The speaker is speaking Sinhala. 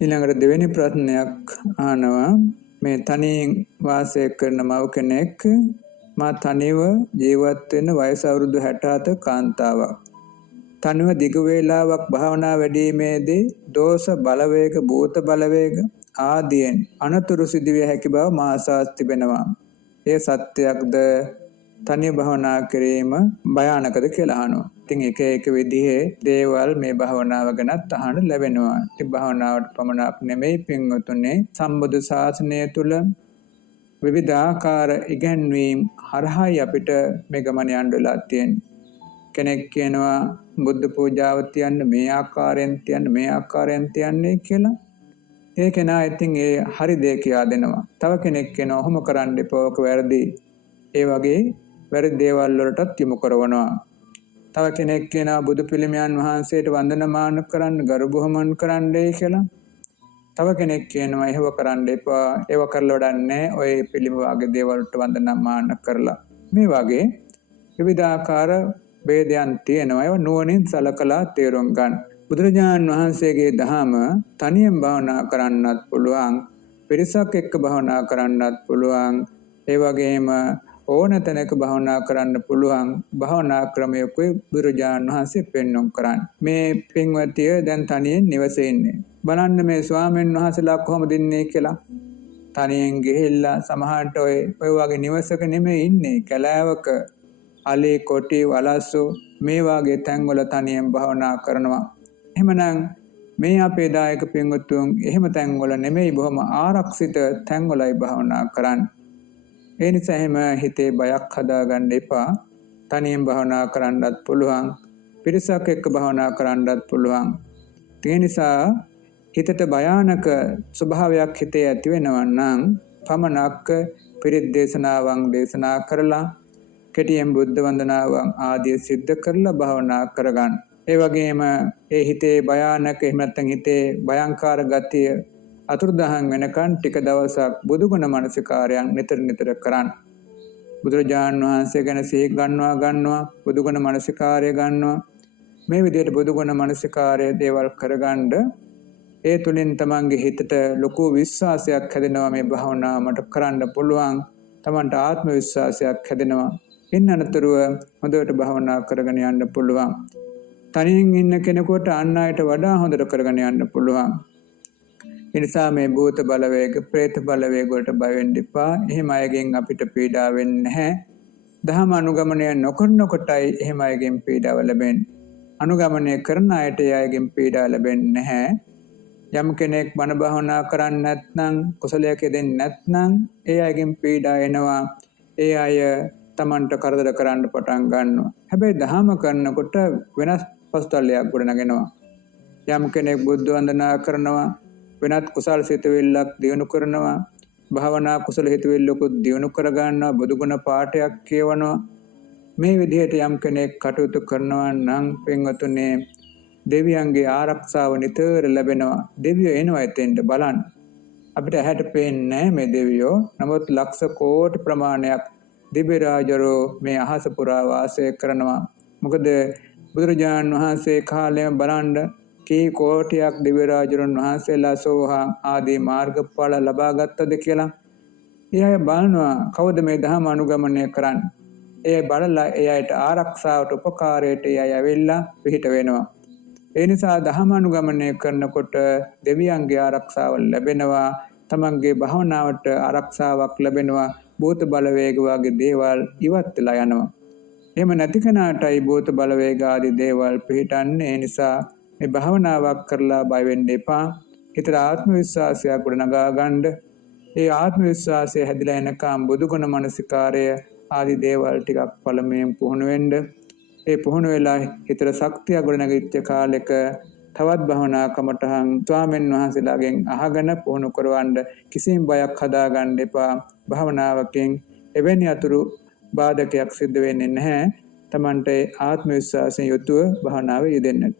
ඊළඟට දෙවෙනි ප්‍රශ්නයක් අහනවා මේ තනියෙන් වාසය කරන මව් කෙනෙක් මා තනිව ජීවත් වෙන වයස අවුරුදු 67 කාන්තාවක්. තනිව දිග වේලාවක් භාවනා වැඩීමේදී දෝෂ බලවේග භූත බලවේග ආදීන් අනතුරු සිදුවිය හැකි බව මා අසා තිබෙනවා. ඒ සත්‍යයක්ද තනිය භාවනා කිරීම භයානකද කියලා අහනවා. ඉතින් එක විදිහේ දේවල් මේ භාවනාව ගැනත් අහන්න ලැබෙනවා. ඉතින් භාවනාවට පමණක් නෙමෙයි පින්වතුනේ සම්බුදු ශාසනය තුල විවිධ ආකාර ඉගැන්වීම් හරහායි අපිට මේ ගමන යන්න වෙලා තියෙන්නේ. කෙනෙක් කියනවා බුද්ධ පූජාව තියන්න මේ ආකාරයෙන් තියන්න මේ ආකාරයෙන් තියන්නේ කියලා. ඒ කෙනා ඉතින් ඒ හරි දේ කියා දෙනවා. තව කෙනෙක් කියනවා ඔහොම කරන්න එපා ඔක වැරදි. ඒ වගේ වැරදි දේවල් වලටත් යොමු කරනවා. තව කෙනෙක් කියනවා බුදු පිළිමයන් වහන්සේට වන්දනමාන කරන්න ගරු බුහුමන් කරන්නයි කියලා. තව කෙනෙක් කියනවා එහෙම කරන්න එපා. ඒව කරලා වැඩන්නේ ඔය පිළිම වාගේ දේවල් වලට වන්දනමාන කරලා. මේ වගේ විවිධාකාර ભેදයන් තියෙනවා. ඒවා නුවණින් සලකලා තේරුම් ගන්න. බුදුරජාණන් වහන්සේගේ දහම තනියෙන් භාවනා කරන්නත් පුළුවන්. පිරිසක් එක්ක භාවනා කරන්නත් පුළුවන්. ඒ වගේම ඕන තැනක භාවනා කරන්න පුළුවන් භාවනා ක්‍රමයකුයි බුදුරජාණන් වහන්සේ පෙන්වුම් කරන්නේ. මේ පින්වතිය දැන් තනියෙන් නිවසේ ඉන්නේ. බලන්න මේ ස්වාමීන් වහන්සේලා කොහොමද ඉන්නේ කියලා. තනියෙන් ගිහිල්ලා සමහරට ඔය වගේ නිවසක නෙමෙයි ඉන්නේ. කැලෑවක අලේ කොටි වලස්සු මේ වාගේ තැන්වල තනියෙන් භාවනා කරනවා. එහෙමනම් මේ අපේ දායක පින්වතුන් එහෙම තැන්වල නෙමෙයි බොහොම ආරක්ෂිත තැන්වලයි භාවනා කරන්නේ. ඒ නිසා එහෙම හිතේ බයක් හදාගන්න එපා. තනියෙන් භාවනා කරන්නත් පුළුවන්. පිරිසක් එක්ක භාවනා කරන්නත් පුළුවන්. ඒ නිසා හිතට භයානක ස්වභාවයක් හිතේ ඇති වෙනවා නම් පමණක් පිරිත් දේශනාවන් දේශනා කරලා කෙටියෙන් බුද්ධ වන්දනාවන් ආදී සිද්ධ කරලා භාවනා කරගන්න. ඒ වගේම ඒ හිතේ භයානක එහෙම නැත්නම් හිතේ භයංකාර ගතිය අතුරුදහන් වෙනකන් ටික දවසක් බුදුගුණ මනසිකාරයන් නිතර කරන්න. බුදුරජාණන් වහන්සේ ගැන සිහි ගන්නවා බුදුගුණ මනසිකාරය ගන්නවා. මේ විදිහට බුදුගුණ මනසිකාරය දේවල් කරගන්න ඒ තුලින් තමන්ගේ හිතට ලොකු විශ්වාසයක් හැදෙනවා. මේ භාවනාව මට කරන්න පුළුවන්. තමන්ට ආත්ම විශ්වාසයක් හැදෙනවා. ඉන්න අනතුරුව හොඳට භාවනා කරගෙන යන්න පුළුවන්. තනියෙන් ඉන්න කෙනෙකුට අන් අයට වඩා හොඳට කරගෙන යන්න පුළුවන්. ඒ නිසා මේ භූත බලවේග, പ്രേත බලවේග වලට බය වෙන්න එපා. එහෙම අයගෙන් අපිට පීඩාව වෙන්නේ නැහැ. දහම අනුගමනය නොකරන කොටයි එහෙම අයගෙන් පීඩාව ලැබෙන්නේ. අනුගමනය කරන අයට ඒ අයගෙන් පීඩාව ලැබෙන්නේ නැහැ. යම් කෙනෙක් බණ භාවනා කරන්නේ නැත්නම්, කුසලයක් දෙන්නේ නැත්නම් ඒ අයගෙන් පීඩා එනවා. ඒ අය තමන්ට කරදර කරන්න පටන් ගන්නවා. හැබැයි දහම කරනකොට වෙනස් පසුතලයක් ගොඩනගෙනවා. යම් කෙනෙක් බුද්ධ වන්දනා කරනවා, වෙනත් කුසල් සිතවිල්ලක් දියුණු කරනවා, භාවනා කුසල හිතවිල්ලකුත් දියුණු කර ගන්නවා, බුදුගුණ පාඨයක් කියවනවා. මේ විදිහට යම් කෙනෙක් කටයුතු කරනවා නම් පින්වතුනේ දෙවියන්ගේ ආරක්ෂාව නිතර ලැබෙනවා. දෙවියෝ එනවා එතෙන්ට බලන්න. අපිට ඇහැට පේන්නේ මේ දෙවියෝ. නමුත් ලක්ෂ කෝටි ප්‍රමාණයක් දිව්‍ය රාජරෝ මේ අහස පුරා වාසය කරනවා. මොකද බුදුරජාණන් වහන්සේ කාලෙම බලන්න කී කෝටියක් දිව්‍ය රාජරුන් වහන්සේලා සෝහන් ආදී මාර්ගඵල ලබා ගත්තද කියලා. ඒ අය බලනවා කවුද මේ ධර්ම අනුගමනය කරන්නේ. ඒ බලලා ඒ අයට ආරක්ෂාවට උපකාරයට ඒ අය ඇවිල්ලා පිහිට වෙනවා. ඒ නිසා ධර්ම අනුගමනය කරනකොට දෙවියන්ගේ ආරක්ෂාව ලැබෙනවා. තමන්ගේ භවනාවට ආරක්ෂාවක් ලැබෙනවා. භූත බලවේග වගේ දේවල් ඉවත් වෙලා යනවා. එහෙම නැති කෙනාටයි භූත බලවේග ආදී දේවල් පිහිටන්නේ. ඒ නිසා මේ භාවනාවක් කරලා බය වෙන්න එපා. හිතට ආත්ම විශ්වාසයක් ගොඩනගා ගන්න. ඒ ආත්ම විශ්වාසය හැදිලා එනකම් බුදුගුණ මනසිකාරය ආදී දේවල් ටිකක් පළමුවෙන් පුහුණු වෙන්න. ඒ පුහුණු වෙලා හිතට ශක්තිය ගොඩනගිච්ච කාලෙක තවත් භාවනා කමටහන් ස්වාමීන් වහන්සේලාගෙන් අහගෙන පුහුණු කරවන්න. කිසිම බයක් හදාගන්න එපා. භාවනාවකින් එවැනි අතුරු බාධකයක් සිද්ධ වෙන්නේ නැහැ. තමන්ට ආත්ම විශ්වාසයෙන් යුතුව භාවනාවේ යෙදෙන්න.